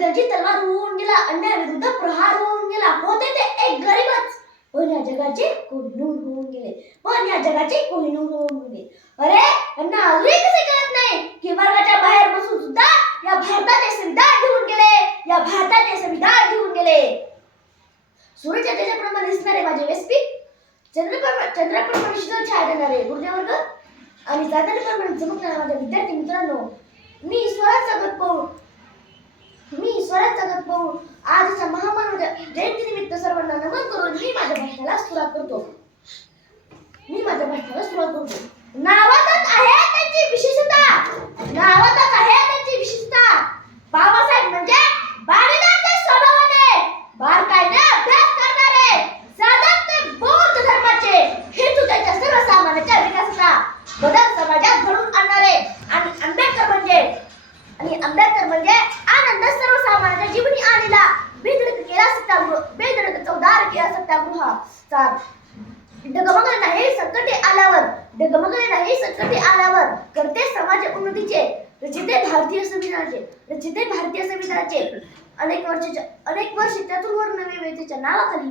इंग्रजांची तलवार होऊन गेला, अन्यायाविरुद्ध प्रहार होऊन गेला. होते ते एक गरीबच, पण या जगाचे कोहिनूर होऊन गेले, पण या जगाचे कोहिनूर होऊन गेले. अरे यांना अजूनही कसे कळत नाही की वर्गाच्या बाहेर बसून सुद्धा या भारताचे संविधान घेऊन गेले, या भारताचे संविधान घेऊन गेले. सूर्याच्या तेजाप्रमाणे दिसणारे माझे व्यासपीठ, चंद्राप्रमाणे शीतल छाया देणारे गुरुदेवर्ग आणि चांदण्याप्रमाणे चमकणारे माझ्या विद्यार्थी मित्रांनो, मी स्वराज्य जगत पाहून आजच्या महामानव जयंतीनिमित्त सर्वांना नमन करून मी माझ्या भाषणाला सुरुवात करतो. नावातच आहे त्यांची विशेषता. बाबासाहेब म्हणजे बालिदांच्या स्वभावाने, बारकाईने अभ्यास करणारे, साधक ते बौद्ध धर्माचे, हेतू त्यांच्या सर्वसामान्यांच्या विकासाचा बदल समाजात घडवून आणणारे. आणि आंबेडकर म्हणजे आनंद सर्वसामान्यांच्या जीवनी आणला. बेधडक चौदार केला सत्याग्रहाचा. डगमगले नाही संकटे आल्यावर करते समाज उन्नतीचे, रचिते भारतीय संविधानाचे अनेक वर्ष चतुर्वर्ण विवेचनेच्या नावाखाली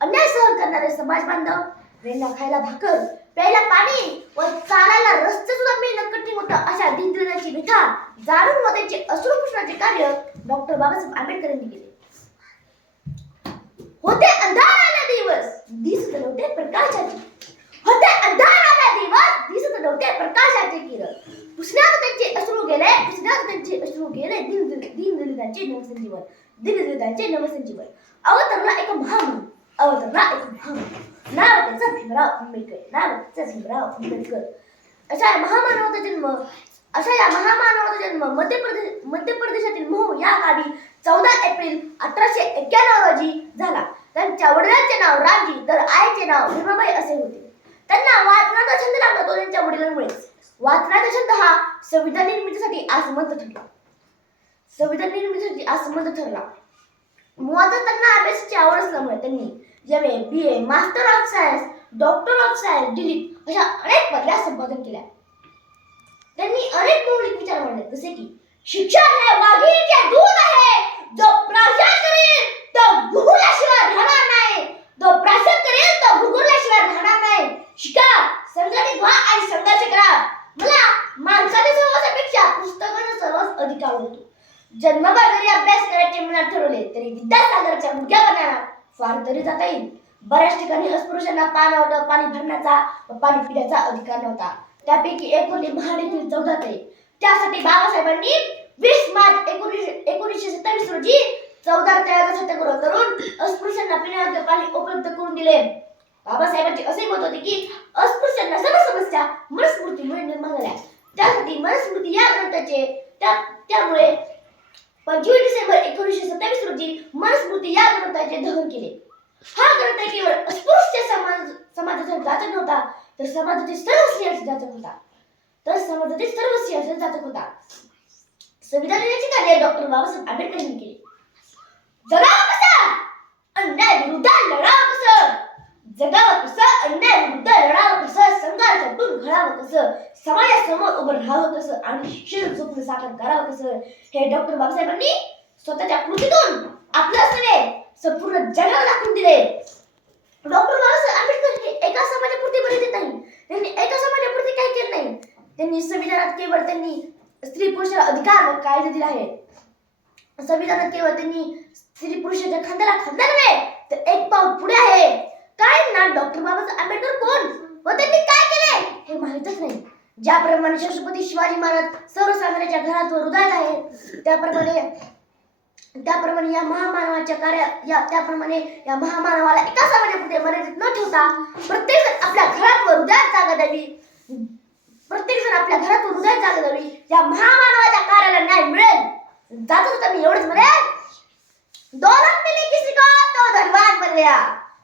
अन्याय सहन करणारे समाज बांधव, रेंडा खायला भाकर, प्यायला पाणी व चालायला रस्ते सुद्धा मिळणं कठीण होतं अशा दीनदलितांची व्यथा जाणून व त्यांचे अश्रू पुसण्याचे कार्य डॉक्टर बाबासाहेब आंबेडकर यांनी केले. होते अंधाराला दिवस दिसत नव्हते प्रकाशाचे किरण. पुसण्यात त्यांचे अश्रू गेले दीनदलितांचे नवसंजीवन. अवतरला एक महामानव, नाव त्याचं भीमराव आंबेडकर. अशा या महामानवाचा जन्म मध्य प्रदेशातील महू या गावी 14 एप्रिल 1891 रोजी झाला. त्यांच्या वडिलांचे नाव रामजी तर आईचे नाव भीमाबाई असे होते. त्यांना वाचनाचा छंद लागला तो त्यांच्या वडिलांमुळे. वाचनाचा छंद हा संविधान निर्मितीसाठी आसमंत ठरला. मुळात त्यांना अभ्यासाची आवड असल्यामुळे त्यांनी MA, BA, master of science, doctor of science, delete अशा अनेक पदव्या संपादन केल्या. त्यांनी अनेक मौलिक विचार मांडले, जसे की शिक्षण हे वाघिणीचे दूध आहे, जो प्राशन करेल तो भुगुरल्याशिवाय राहणार नाही. शिका, संघटित व्हा आणि संघर्ष करा. मला माणसाच्या सहवासापेक्षा पुस्तकाचा सर्वात अधिक आवडतो. जन्मभर जरी अभ्यास करायचे मनात ठरवले तरी विद्यासागराच्या मुख्या बनायला फार तरी जाता येईल. बऱ्याच ठिकाणी अस्पृश्यांना पाणी भरण्याचा व पाणी पिण्याचा अधिकार नव्हता. त्यापैकी एक होते महाडीतील 14 ते. त्यासाठी बाबासाहेबांनी 20 मार्च 1927 रोजी 14 तळ्याचा सत्याग्रह करून अस्पृश्यांना पिण्यायोग्य पाणी उपलब्ध करून दिले. बाबासाहेबांचे असे मत होते की अस्पृश्यांना सर्व समस्या मनुस्मृतीमुळे निर्माण झाल्या. त्यासाठी मनुस्मृती या ग्रंथाचे त्यामुळे 25 डिसेंबर 1927 रोजी मनुस्मृती या ग्रंथाचे दहन केले. हा ग्रंथ केवळ अस्पृश्य समाजाचा जाचक नव्हता, तर समाजातील सर्व स्त्रियांचा जाचक होता. संविधान लिहिण्याचे कार्य डॉक्टर बाबासाहेब आंबेडकर यांनी केले. जगावं कसं, अन्याय विरुद्ध लढावं कसं, संघर्षातून घडावं कसं, समाजासमोर उभं राहावं कसं आणि शिक्षण स्वप्न साकार करावं कसं, हे डॉक्टर बाबासाहेबांनी स्वतःच्या कृतीतून आपलं सगळे संपूर्ण जगाला दाखवून दिले. डॉक्टर बाबासाहेब आंबेडकर हे एका समाजापुरते मर्यादित नाही. त्यांनी एका समाजापुरते काही केलं नाही. त्यांनी संविधानात केवळ त्यांनी स्त्री पुरुषाला अधिकार व कायदे दिले आहे. संविधानात केवळ त्यांनी स्त्री पुरुषाच्या खांद्याला खांदा नव्हे तर एक पाऊल पुढे आहे. काय ना डॉक्टर बाबासाहेब आंबेडकर कोण व त्यांनी काय केले हे माहीतच नाही. ज्याप्रमाणे छत्रपती शिवाजी महाराज सर्वसामान्यांच्या घरात व हृदयात आहे, त्याप्रमाणे या महामानवाला एका समाजापुरते मर्यादित न ठेवता प्रत्येक आपल्या घरात व हृदयात जागा द्यावी. या महामानवाच्या कार्याला न्याय मिळेल. जात मी एवढंच म्हणेन, दौलत मिली किसी को तो धनवान बन गया,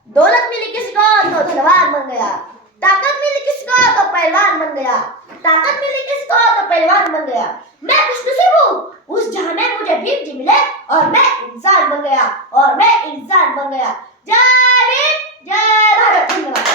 दौलत मिली किसी को तो धनवान बन गया, ताकत मिली किसी को तो पहलवान बन गया, ताकत मिली किसी को तो पहलवान बन गया. मैं खुशनसीब हूँ उस जहां में मुझे भीम जी मिले और मैं इंसान बन गया. जय भीम, जय भारत. धन्यवाद.